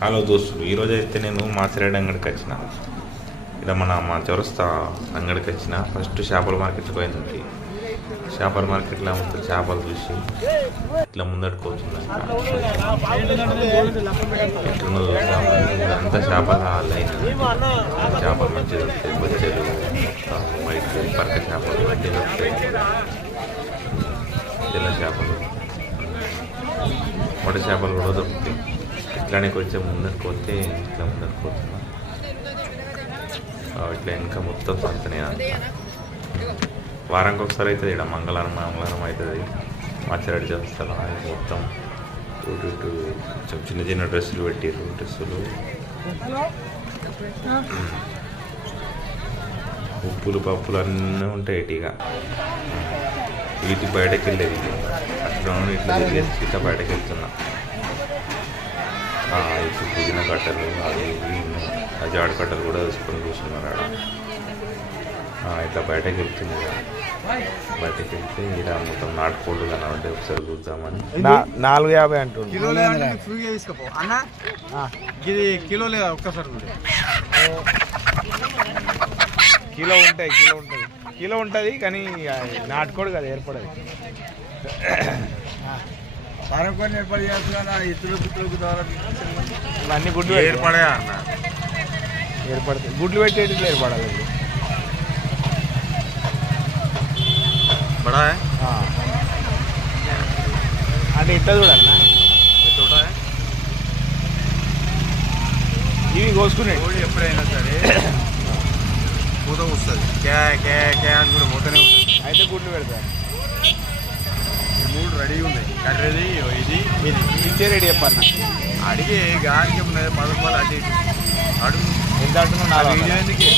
Hello దోస్తులు, ఈరోజు అయితే నేను మాసిరెడ్డి అంగడికి వచ్చిన. ఇక్కడ మా చౌరస్తా అంగడికి వచ్చిన. ఫస్ట్ చేపల మార్కెట్కి పోయింది. చేపల మార్కెట్లో మొత్తం చేపలు చూసి ఇట్లా ముందడుకోవచ్చు. ఎట్లున్నదో చూద్దామని అంతా చేపల లైన్. చేపలు మంచిగా దొరుకుతాయి. బొచ్చెలు, వైట్ పరక చేపలు మంచిగా దొరుకుతాయి. తెల్ల చేపలు, మొట చేపలు కూడా దొరుకుతాయి. ఇట్లానే కొంచెం ముందరికి పోతే ఇట్లా ముందరికి పోతున్నా. ఇట్లా ఇంకా మొత్తం సంతనే అంతా. వారానికి ఒకసారి అవుతుంది. ఇక్కడ మంగళవారం అవుతుంది. మాచిరెడ్డి చేస్తాను. మొత్తం ఇటు కొంచెం చిన్న చిన్న డ్రెస్సులు పెట్టిర్రు. డ్రెస్సులు, ఉప్పులు పప్పులు అన్నీ ఉంటాయి. ఇటుగా వీటి బయటకు వెళ్ళేది. అట్లా ఇట్లా తిరిగేసి ఇట్లా బయటకు వెళ్తున్నా. ఇప్పుడు పుదీనా కట్టలు, అది జాడ కట్టలు కూడా వేసుకొని కూర్చున్నారు ఆడ. ఇట్లా బయటకు వెళ్తుంది. బయటకు వెళ్తే ఇలా మొత్తం నాటుకోళ్ళు కనబడ్డాయి. ఒకసారి చూద్దామని. 450 అంటుంది. కిలో లేదా ఫ్రీగా తీసుకోపో అన్న. ఇది కిలో లేదా ఒక్కసారి కిలో ఉంటుంది కానీ నాటుకోడు కదా ఏర్పడదు. వారం ఏర్పాటు చేస్తున్నా. ఇతరులు పిత్రులకు ద్వారా ఇవన్నీ గుడ్లు ఏర్పడా అన్న. ఏర్పడతాయి. గుడ్లు పెట్టేటిలో ఏర్పడాలి. బడా అంటే ఇట్లా చూడన్నా. ఇవి కోసుకునే ఎప్పుడైనా సరే మూత వస్తుంది. క్యా క్యా క్యా అని కూడా మూతనే ఉంటుంది. అయితే గుడ్లు పెడతారు. మూడు రెడీ ఉన్నాయి. కర్రీది ఇది ఇది ఇచ్చే రెడీ చెప్పన్నా. అడిగి గారికి ఉన్నది 10 రూపాయలు అటు ఇటు అడుగు. ఎంత అంటున్నావు? 400.